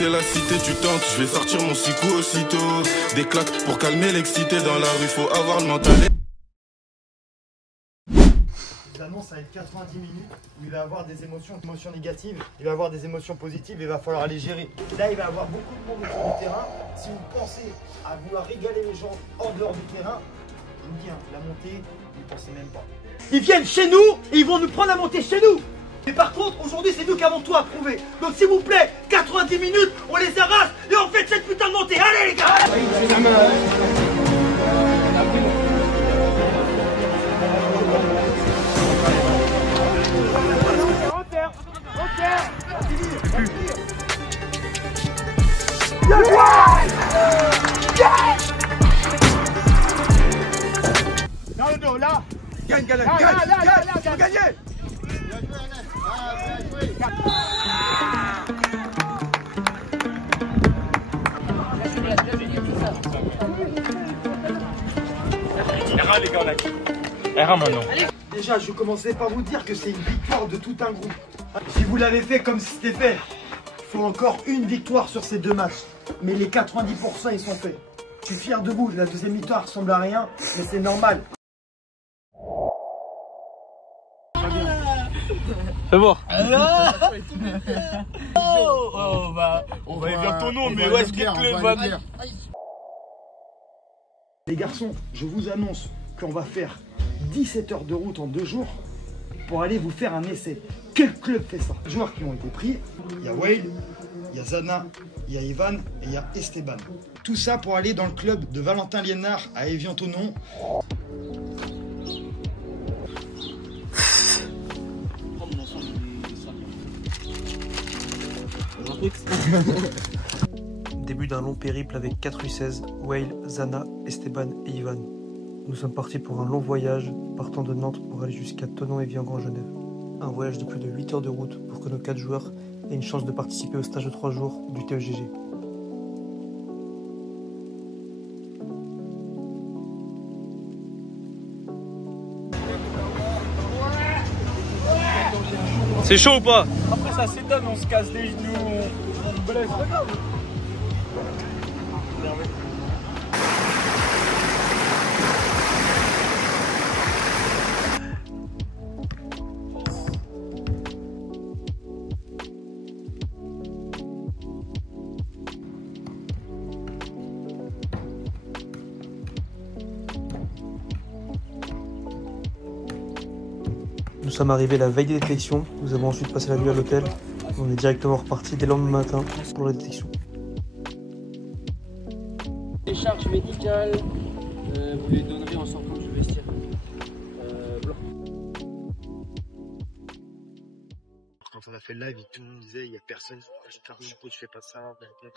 c'est la cité, tu tentes, je vais sortir mon six coups aussitôt. Des claques pour calmer l'excité dans la rue, faut avoir le mental. L'annonce, ça va être 90 minutes où il va avoir des émotions négatives, il va avoir des émotions positives et il va falloir les gérer. Là, il va y avoir beaucoup de monde autour du terrain. Si vous pensez à vouloir régaler les gens en dehors du terrain, je vous dis, la montée, vous ne pensez même pas. Ils viennent chez nous et ils vont nous prendre la montée chez nous. Mais par contre, aujourd'hui, c'est nous qui avons tout à prouver. Donc s'il vous plaît, 90 minutes, on les arrache et on fait cette putain de montée. Allez les gars! Non, là! Gagne, gagne, gagne! Gagner! Les gars, on a qui R1 maintenant. Déjà, je commençais par vous dire que c'est une victoire de tout un groupe. Si vous l'avez fait comme si c'était fait, il faut encore une victoire sur ces deux matchs. Mais les 90% ils sont faits. Je suis fier de vous, la deuxième victoire ressemble à rien, mais c'est normal. Fais voir. On va dire ton nom, mais où est-ce que le va dire? Les garçons, je vous annonce qu'on va faire 17 heures de route en 2 jours pour aller vous faire un essai. Quel club fait ça? Les joueurs qui ont été pris, il y a Wade, il y a Zana, il y a Ivan et il y a Esteban. Tout ça pour aller dans le club de Valentin Liénard à Évian-Thonon. Début d'un long périple avec 4 U16, Whale, Zana, Esteban et Ivan. Nous sommes partis pour un long voyage, partant de Nantes pour aller jusqu'à Thonon-Évian-Grand Genève. Un voyage de plus de 8 heures de route pour que nos 4 joueurs aient une chance de participer au stage de 3 jours du TEGG. C'est chaud ou pas? Après ça s'étonne, on se casse des genoux, on se blesse. Nous sommes arrivés la veille des détections, nous avons ensuite passé la nuit à l'hôtel. On est directement reparti dès le lendemain matin pour la détection. Les charges médicales, vous les donnerez en sortant du vestiaire. Blanc. Quand on a fait le live, tout le monde disait il n'y a personne, je fais pas ça,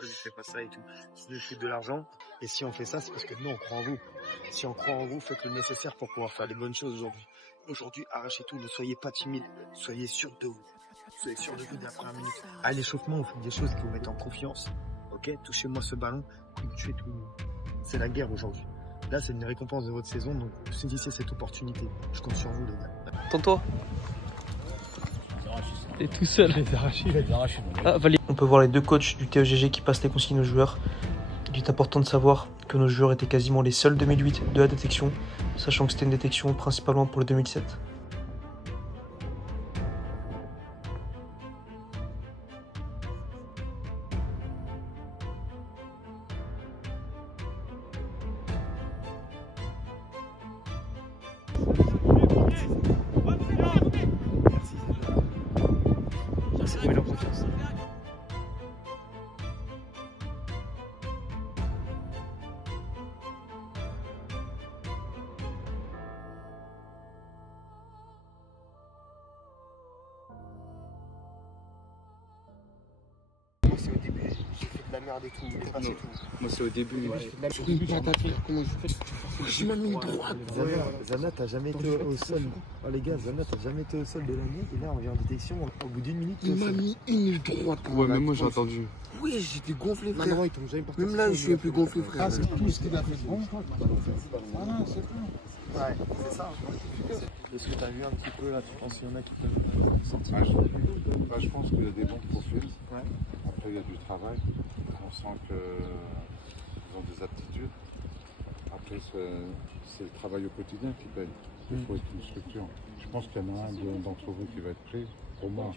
je fais pas ça et tout. C'est de foutre de l'argent. Et si on fait ça, c'est parce que nous on croit en vous. Si on croit en vous, faites le nécessaire pour pouvoir faire les bonnes choses aujourd'hui. Aujourd'hui, arrachez tout, ne soyez pas timide, soyez sûr de vous. Soyez sûr de vous dès la première minute. À l'échauffement, vous faites des choses qui vous mettent en confiance. Ok, touchez-moi ce ballon, tuez tout le monde. C'est la guerre aujourd'hui. Là, c'est une récompense de votre saison, donc saisissez cette opportunité. Je compte sur vous, les gars. Tente-toi. T'es tout seul, les arrachés. Ah, on peut voir les deux coachs du TEGG qui passent les consignes aux joueurs. Il est important de savoir que nos joueurs étaient quasiment les seuls 2008 de la détection, sachant que c'était une détection principalement pour le 2007. C'est au début, j'ai fait de la merde et tout, j'ai passé tout. Moi c'est au début. Comment je fais? J'ai même mis droite. Zana, t'as jamais été au sol. Oh les gars, Zana, t'as jamais été au sol de l'année. Et là, on vient en détection, au bout d'une minute. Il m'a mis une droite. Ouais, même moi j'ai entendu. Oui, j'étais gonflé, frère. Même là, je suis plus gonflé, frère. Ah, c'est tout ce qu'il a fait de bon. Voilà, c'est tout. Ouais, c'est ça. Est-ce que t'as vu un petit peu là, tu penses qu'il y en a qui peuvent sentir? Je pense qu'il y a des bons profils. Ouais. Après, il y a du travail. On sent qu'ils ont des aptitudes. Après, c'est le travail au quotidien qui paye. Il faut être une structure. Je pense qu'il y en a un d'entre vous qui va être pris. Pour moi,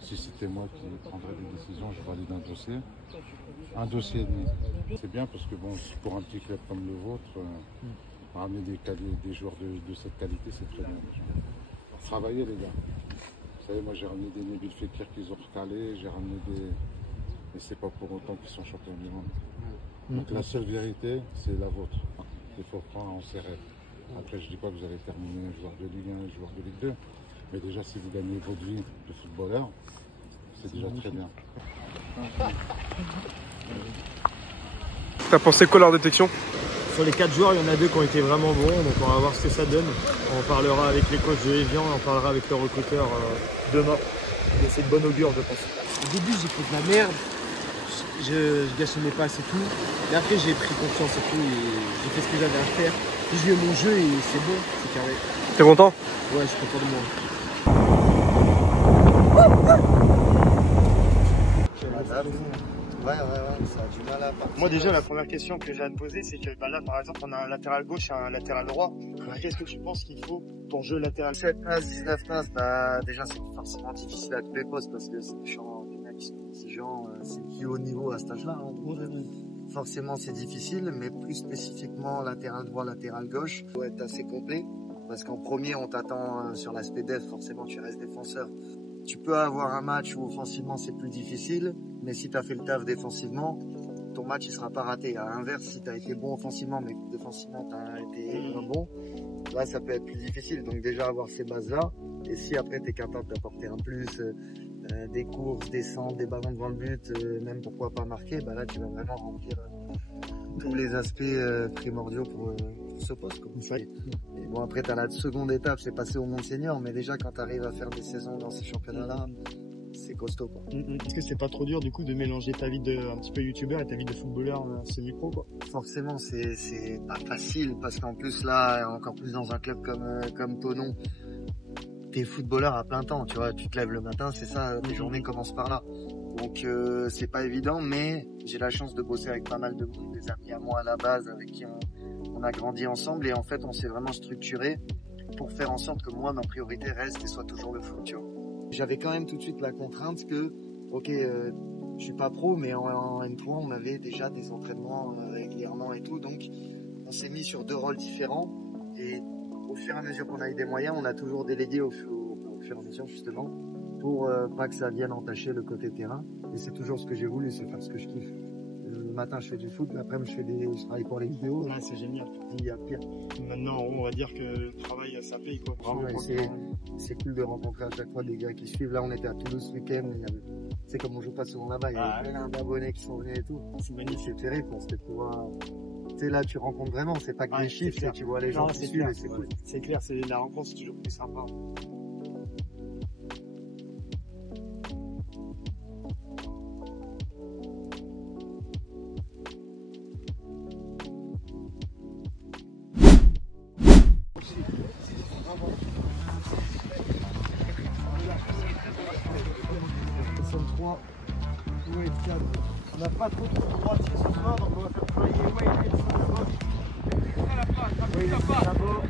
si c'était moi qui prendrais des décisions, je valide un dossier et demi. C'est bien parce que bon, pour un petit club comme le vôtre, ramener des joueurs de cette qualité, c'est très bien. Travaillez les gars. Vous savez, moi j'ai ramené des Nabil Fekir qu'ils ont recalés, j'ai ramené des... Et c'est pas pour autant qu'ils sont champions du monde. Donc la seule vérité, c'est la vôtre. Il faut prendre en ses rêves. Après, je dis pas que vous allez terminer joueur de Ligue 1, joueur de Ligue 2. Mais déjà, si vous gagnez votre vie de footballeur, c'est déjà très bien. T'as pensé quoi leur détection? Sur les 4 joueurs, il y en a 2 qui ont été vraiment bons, donc on va voir ce que ça donne. On parlera avec les coachs de Evian et on parlera avec le recruteur demain. Et c'est de bon augure, je pense. Au début, j'ai fait de la merde, je gâchais mes passes et tout. Et après, j'ai pris confiance et tout, et j'ai fait ce que j'avais à faire. J'ai joué mon jeu et c'est bon, c'est carré. T'es content? Ouais, je suis content de moi. Ouais, ça a du mal à partir. Moi déjà la première question que j'ai à te poser c'est que là par exemple on a un latéral gauche et un latéral droit. Qu'est-ce que tu penses qu'il faut ton jeu latéral? 7 passes, 19 passes, bah déjà c'est forcément difficile à tous les postes parce que c'est des mecs qui sont exigeants, c'est du haut niveau à cet âge-là. Forcément c'est difficile, mais plus spécifiquement latéral droit, latéral gauche, il faut être assez complet. Parce qu'en premier on t'attend sur l'aspect def, forcément tu restes défenseur. Tu peux avoir un match où offensivement c'est plus difficile, mais si tu as fait le taf défensivement, ton match il sera pas raté. À l'inverse, si tu as été bon offensivement, mais défensivement tu as été moins bon, là ça peut être plus difficile. Donc déjà avoir ces bases-là, et si après tu es capable d'apporter un plus, des courses, des centres, des ballons devant le but, même pourquoi pas marquer, bah là tu vas vraiment remplir tous les aspects primordiaux pour ce poste. Comme ça. Et bon, après, tu as la seconde étape, c'est passer au monde senior, mais déjà, quand tu arrives à faire des saisons dans ces championnats-là, c'est costaud, quoi. Est-ce que c'est pas trop dur, du coup, de mélanger ta vie de un petit peu youtubeur et ta vie de footballeur semi-pro, quoi? Forcément, c'est pas facile, parce qu'en plus, là, encore plus dans un club comme Thonon, t'es footballeur à plein temps, tu vois, tu te lèves le matin, c'est ça, tes journées commencent par là. Donc, c'est pas évident, mais j'ai la chance de bosser avec pas mal de monde, des amis à moi à la base, avec qui on a grandi ensemble, et en fait on s'est vraiment structuré pour faire en sorte que moi ma priorité reste et soit toujours le foot, tu vois. J'avais quand même tout de suite la contrainte que ok, je suis pas pro, mais en N3 on avait déjà des entraînements régulièrement et tout, donc on s'est mis sur 2 rôles différents, et au fur et à mesure qu'on a eu des moyens, on a toujours délégué au fur et à mesure justement pour pas que ça vienne entacher le côté terrain, et c'est toujours ce que j'ai voulu, c'est faire ce que je kiffe. Le matin je fais du foot, l'après-midi je travaille pour les vidéos. Là c'est génial. Il y a pire. Maintenant on va dire que le travail ça paye, quoi. Bravo. Ouais, c'est cool de rencontrer à chaque fois des gars qui suivent. Là on était à Toulouse ce week-end, c'est comme on joue pas souvent là-bas, il y avait plein d'abonnés qui sont venus et tout. C'est magnifique. C'est terrible, c'était pouvoir... Tu sais, là tu rencontres vraiment, c'est pas que des chiffres, c'est tu vois les gens qui suivent et c'est cool. C'est clair, c'est la rencontre, c'est toujours plus sympa. On n'a pas trop de droite ce soir, donc on va faire travailler Wayne d'abord.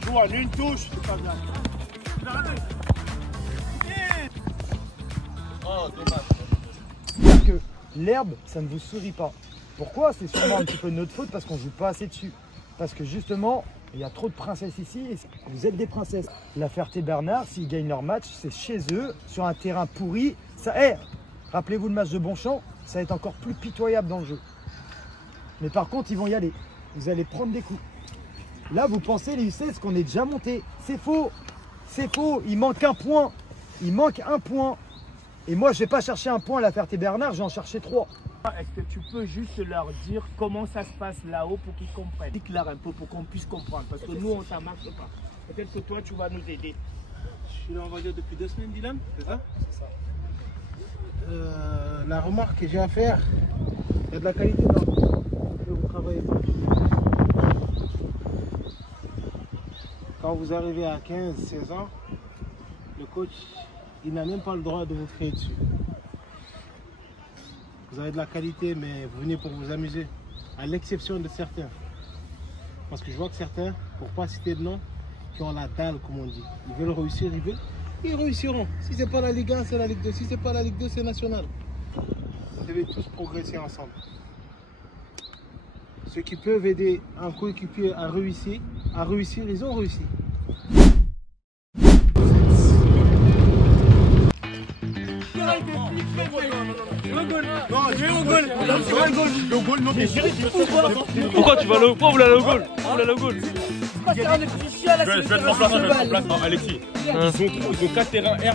Joue en une touche, c'est pas bien. Oh, dommage. Que l'herbe, ça ne vous sourit pas. Pourquoi? C'est sûrement un petit peu de notre faute parce qu'on joue pas assez dessus. Parce que justement, il y a trop de princesses ici et vous êtes des princesses. La Ferté-Bernard, s'ils gagnent leur match, c'est chez eux, sur un terrain pourri. Ça erre. Rappelez-vous le match de Bonchamp, ça va être encore plus pitoyable dans le jeu. Mais par contre, ils vont y aller. Vous allez prendre des coups. Là, vous pensez, les U16, qu'on est déjà monté. C'est faux. C'est faux. Il manque un point. Il manque un point. Et moi, je ne vais pas chercher un point à la Ferté-Bernard, je vais en chercher 3. Est-ce que tu peux juste leur dire comment ça se passe là-haut pour qu'ils comprennent? Dis-leur un peu pour qu'on puisse comprendre. Parce que nous, ça ne marche pas. Peut-être que toi, tu vas nous aider. Je suis là, on va dire, depuis 2 semaines, Dylan, c'est ça? C'est ça. La remarque que j'ai à faire, il y a de la qualité dans ce que vous travaillez pas. Quand vous arrivez à 15-16 ans, le coach, il n'a même pas le droit de vous créer dessus. Vous avez de la qualité, mais vous venez pour vous amuser, à l'exception de certains. Parce que je vois que certains, pour ne pas citer de nom, qui ont la dalle, comme on dit. Ils veulent réussir, ils réussiront. Si ce n'est pas la Ligue 1, c'est la Ligue 2. Si ce n'est pas la Ligue 2, c'est national. Vous devez tous progresser ensemble. Ceux qui peuvent aider un coéquipier à réussir, ils ont réussi. Pourquoi tu vas aller au goal? Vous allez au goal? Je vais te remplacer, Non, Alexis. Ils ont 4 terrains air.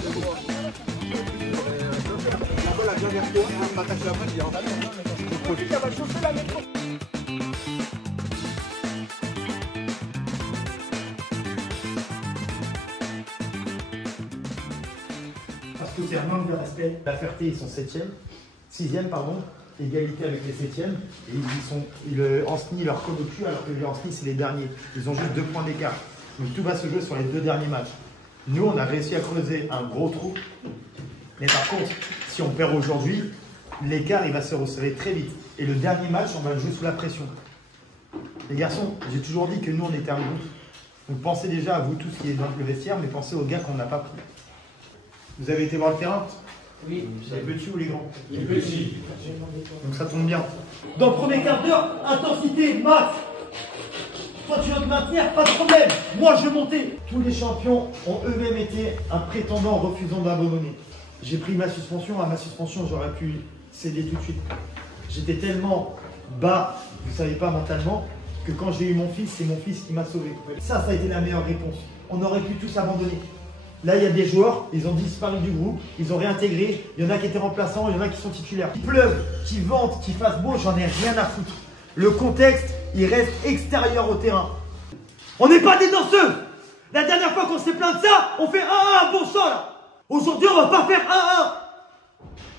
Parce que c'est un manque de respect. La Ferté, ils sont 6e, pardon, égalité avec les 7e. Et Ancenis leur colle au cul, alors que les Ancenis, c'est les derniers. Ils ont juste 2 points d'écart. Donc tout va se jouer sur les 2 derniers matchs. Nous, on a réussi à creuser un gros trou. Mais par contre, si on perd aujourd'hui, l'écart, il va se resserrer très vite. Et le dernier match, on va le jouer sous la pression. Les garçons, j'ai toujours dit que nous, on était un groupe. Donc pensez déjà à vous tous qui êtes dans le vestiaire, mais pensez aux gars qu'on n'a pas pris. Vous avez été voir le terrain? Oui. Les petits ou les grands? Les petits. Donc ça tombe bien. Dans le premier quart d'heure, intensité, max. Toi tu veux te maintenir, pas de problème. Moi je montais. Tous les champions ont eux-mêmes été un prétendant refusant d'abandonner. J'ai pris ma suspension. À ma suspension, j'aurais pu céder tout de suite. J'étais tellement bas, vous savez pas mentalement, que quand j'ai eu mon fils, c'est mon fils qui m'a sauvé. Ça a été la meilleure réponse. On aurait pu tous abandonner. Là, il y a des joueurs, ils ont disparu du groupe, ils ont réintégré. Il y en a qui étaient remplaçants, il y en a qui sont titulaires. Qu'il pleuve, qu'il vente, qu'il fasse beau, j'en ai rien à foutre. Le contexte, il reste extérieur au terrain. On n'est pas des danseuses. La dernière fois qu'on s'est plaint de ça, on fait 1-1, bon sang là. Aujourd'hui, on va pas faire 1-1.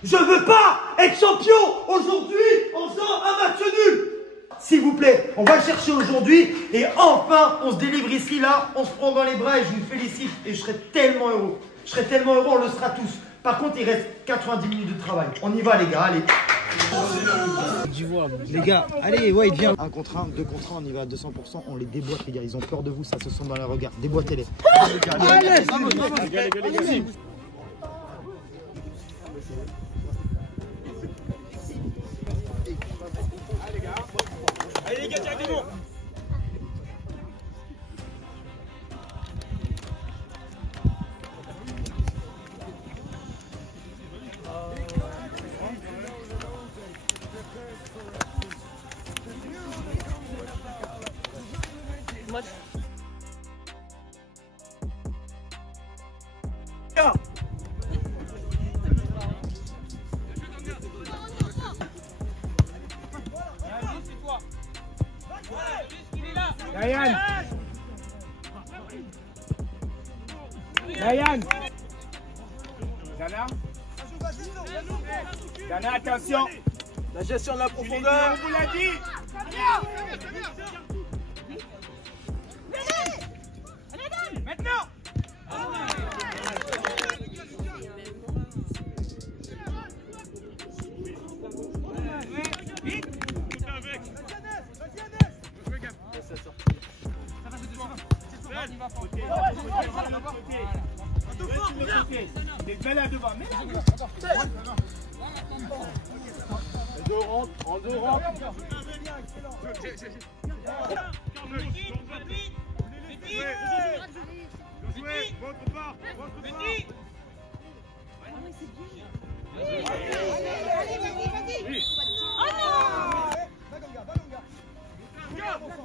Je veux pas être champion aujourd'hui en faisant un match nul. S'il vous plaît, on va le chercher aujourd'hui et enfin on se délivre ici, là, on se prend dans les bras et je vous félicite et je serai tellement heureux. Je serai tellement heureux, on le sera tous. Par contre, il reste 90 minutes de travail. On y va les gars, allez. Les gars, allez, ouais, viens. 1 contre 1, 2 contre 1, on y va à 200%, on les déboîte les gars, ils ont peur de vous, ça se sent dans les regards. Déboîtez-les. Allez, allez. Allez les gars, directement. Ryan. Ryan. Dana, attention. La gestion de la profondeur. On vous l'a dit. Maintenant. Les belles là devant. En deux rangs.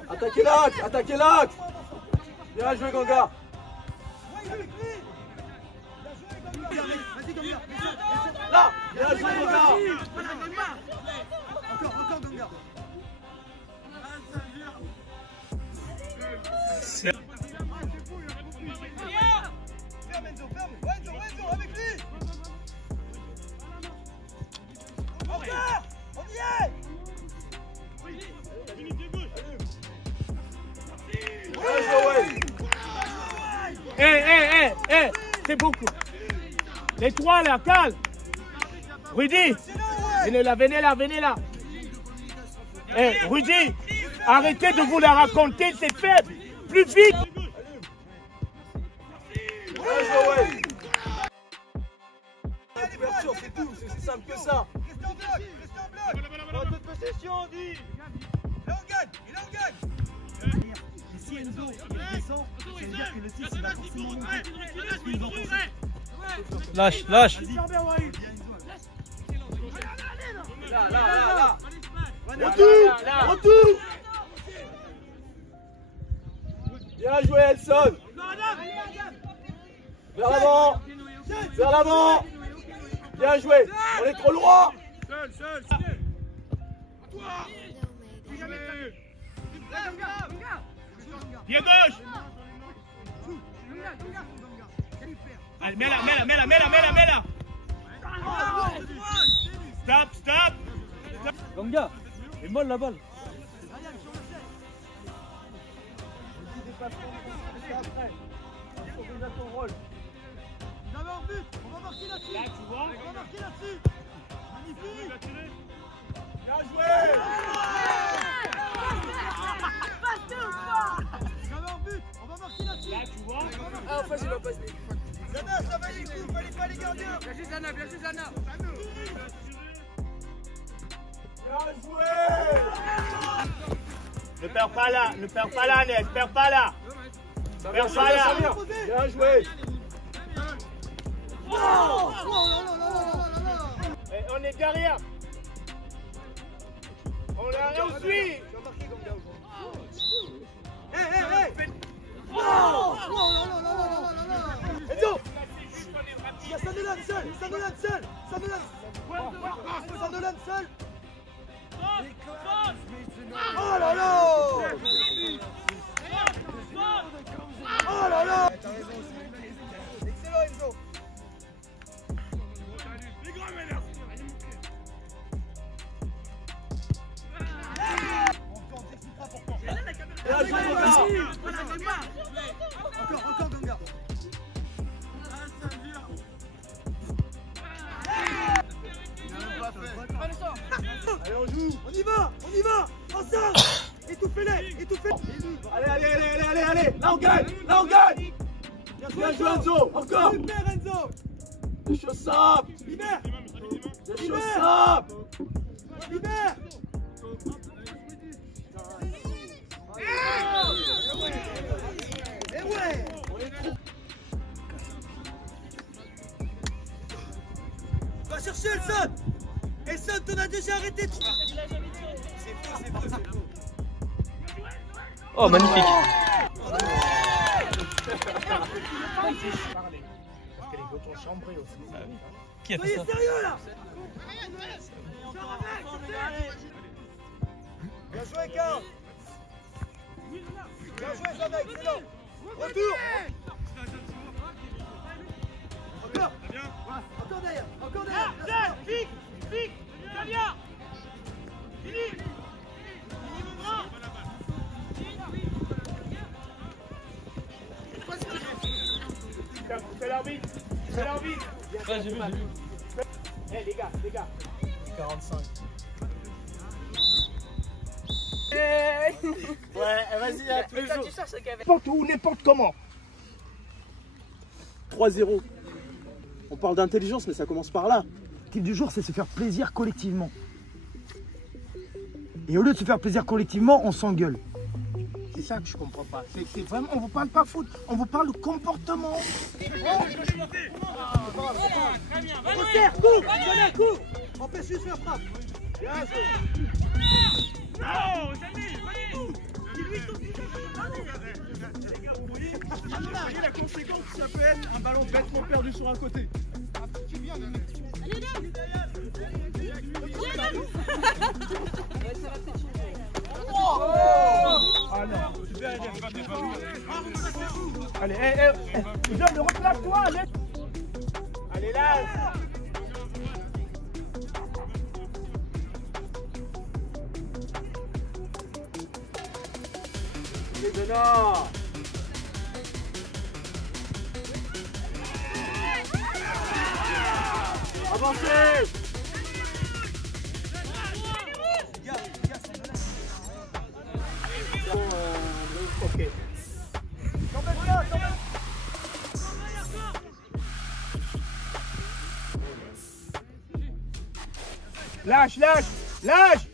Attaquez l'axe, attaquez l'axe. Bien joué Ganga. Là, bien joué Ganga. Encore Ganga. Ferme Enzo, ferme. Ouais, Enzo, avec lui. Encore. On y est. C'est beaucoup. Les trois là, calme. Rudy, venez là. Rudy, arrêtez de vous la raconter, c'est faible. Plus vite. C'est tout, c'est aussi simple que ça. Restez en bloc. Dans toute possession, on dit. Là on gagne. Et si Enzo descend, ça veut dire que le 6 il va forcément monter. Lâche. Là. Retour. Bien joué Elson. Vers l'avant. Bien joué. On est trop loin. Seul. Pied gauche. Allez, mets-la. Stop. Ganga, est molle la balle. On va marquer là-dessus. Là, tu vois. On va marquer là-dessus. Magnifique. Bien joué. Jamais en but. On va marquer là-dessus. Là, tu vois. Ah, enfin, j'ai pas passé. Zana, ça va les coups. Fallait pas les gardiens. Bien joué, Zana. Bien joué. Ne perds pas là, Ned. Perds pas là. Bien joué. On est derrière. On suit. Enzo. Il y a Sanolan seul. Oh là là. Excellent Enzo. Encore Donga. Allez, on joue. On y va. Ensemble. Étouffez-les. Allez. Là, on gagne. Bien joué, Enzo. Encore. Super Enzo. Des choses simples. Libère. Et ouais. Va chercher Elson. Elson, t'en as déjà arrêté. C'est faux. Oh, magnifique. Qui a fait ça? Soyez sérieux là. Bien joué Karl. Bien joué Zana, excellent. Retour. Encore derrière. Fique. Italien. Fini mon bras. C'est l'arbitre. Ouais, j'ai vu. Eh les gars. 45. Ouais, vas-y, à tous les jours. N'importe où, n'importe comment. 3-0. On parle d'intelligence, mais ça commence par là. L'équipe du jour, c'est se faire plaisir collectivement. Et au lieu de se faire plaisir collectivement, on s'engueule. C'est ça que je comprends pas. C'est vraiment, on vous parle pas foot, on vous parle de comportement. On serre, cours, empêche juste la frappe. Bien joué. Non, jamais. Vous voyez la conséquence que ça peut être un ballon bêtement perdu sur un côté. Ah non. Allez, Jean, replace-toi, allez. Allez là. Allez, Benoît. Avancez. Ok. Lâche, lâche, lâche.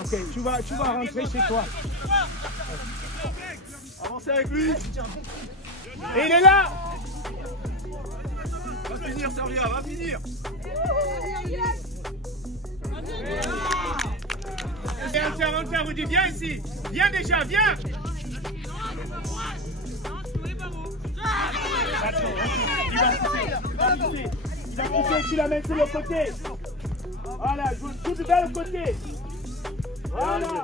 Ok, tu vas rentrer chez toi. Avancez avec lui. Et il est là. Va finir, Servia, va finir. Viens, Rudy, viens ici. Viens déjà, viens. Il va pousser, tu la mets sur le côté. Voilà, joue de vers le côté. Voilà.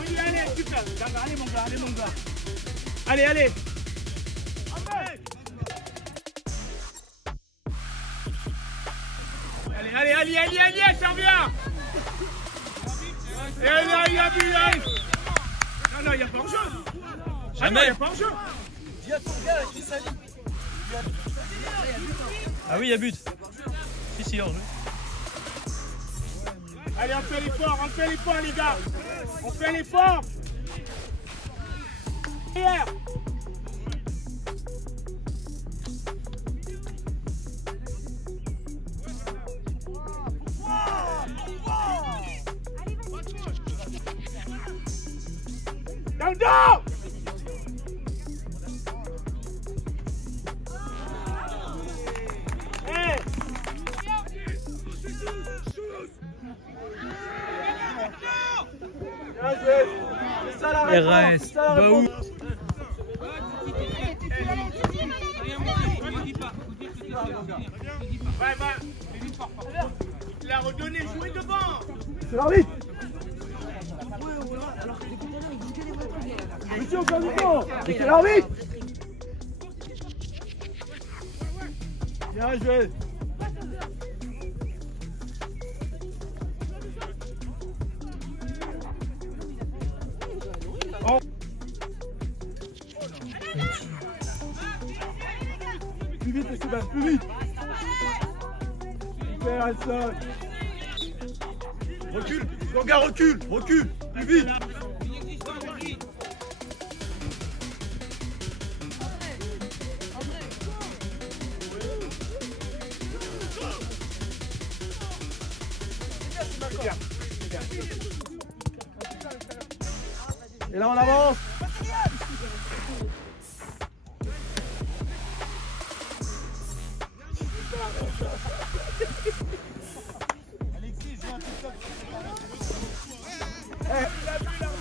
Oui, allez, super. Allez, mon gars, Allez, allez. Allez, Servia. Et là, il y a but, là. Non, il n'y a pas en jeu. Jamais. Il n'y a pas en jeu. Dis à ton gars qui s'allie. Ah oui, il y a but. Si, en jeu. Allez, on fait l'effort, les gars. On fait l'effort. Hier. Dans le dos. Hey. C'est ça la réponse. RS, bah où? Il a redonné, jouer devant. C'est l'arbitre. Monsieur, encore du temps. C'est l'arbitre. Bien joué. Oh. Plus vite, Esteban, plus vite. Super, Elson. Recule, Ganga, recule, plus vite. Et là on avance.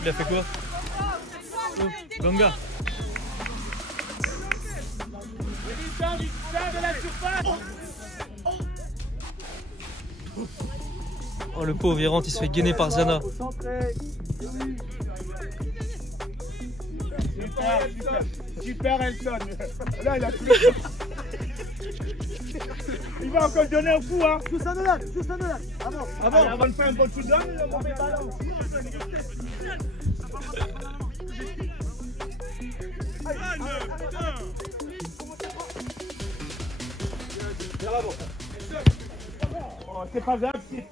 Il a fait quoi? Ganga. Oh le pauvre, il rentre, il se fait gainer par Zana. Super Elson. Là il a plus. Il va encore donner un coup hein. Juste un malade. Avant de faire un bon coup d'homme, il va faire ballon. Bravo. Oh, c'est pas grave, c'est...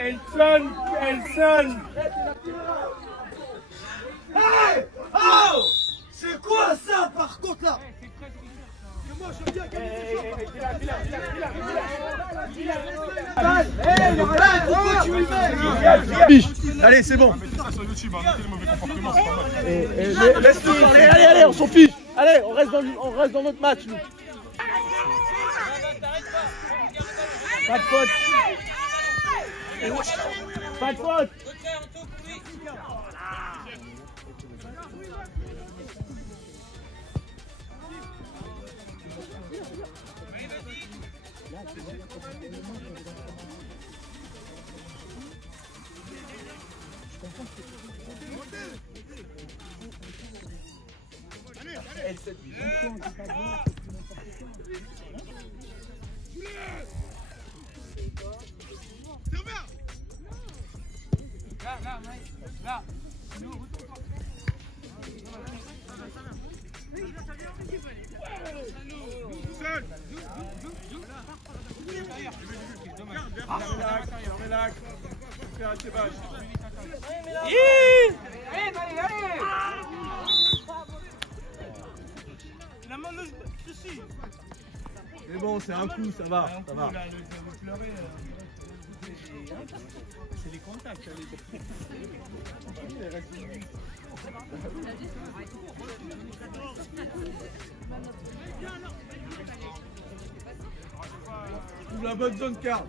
Elson. Hey! Oh! C'est quoi ça par contre là? Moi je veux bien Allez, c'est bon. Laisse-nous parler. Allez, on s'en fiche. Allez, on reste dans notre match, nous. Pas de faute. Pas de faute. Là. Relax. La main dessus. Mais bon, c'est un coup, ça va. C'est les contacts. Trouve la bonne zone, Karl.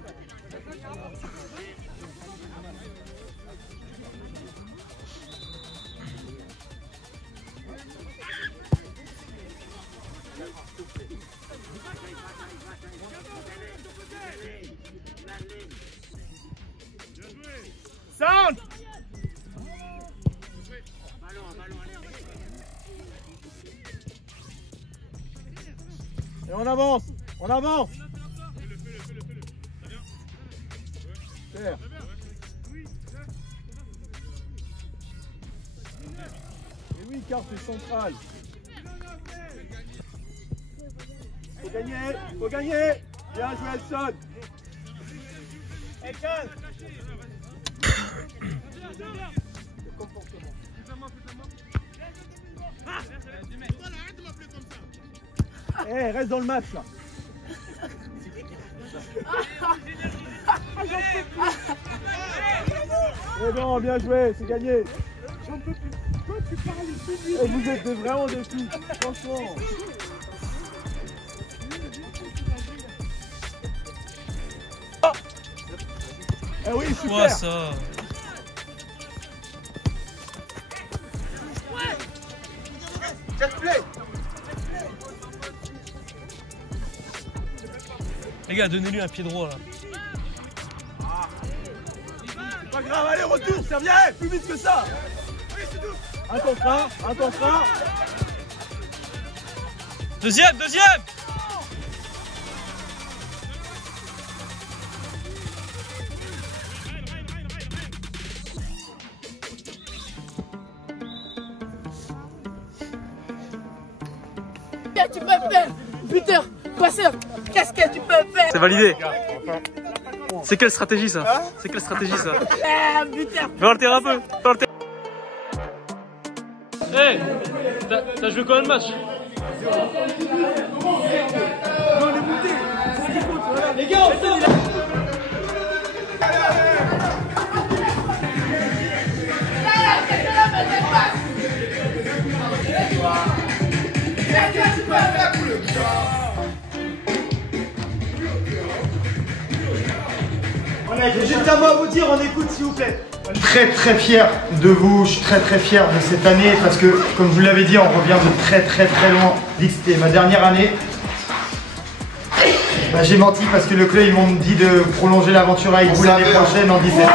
Centre. Et on avance. Faire. Et oui, Karl, c'est central. Faut gagner. Bien joué, Elson. Reste dans le match là. C'est bon, bien joué, c'est gagné. J'en peux plus. Toi, tu parles plus. Et vous êtes vraiment des filles, franchement. Eh oui, super. Quoi ça? Les gars, donnez-lui un pied droit là. C'est pas grave, allez, retour, ça vient, plus vite que ça. Un contre un. Deuxième. Qu'est-ce que tu peux faire? Buteur, passeur, qu'est-ce que tu peux faire? C'est validé. C'est quelle stratégie ça? Buteur. Va le terrain un peu. Hey, t'as joué combien de matchs? Les gars, J'ai juste un mot à vous dire, on écoute s'il vous plaît. Très fier de vous, je suis très fier de cette année parce que comme je vous l'avais dit, on revient de très loin. Dit que c'était ma dernière année. Bah, j'ai menti parce que le club ils m'ont dit de prolonger l'aventure avec vous l'année prochaine en 17.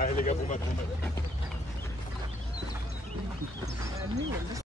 Allez les gars, pour ma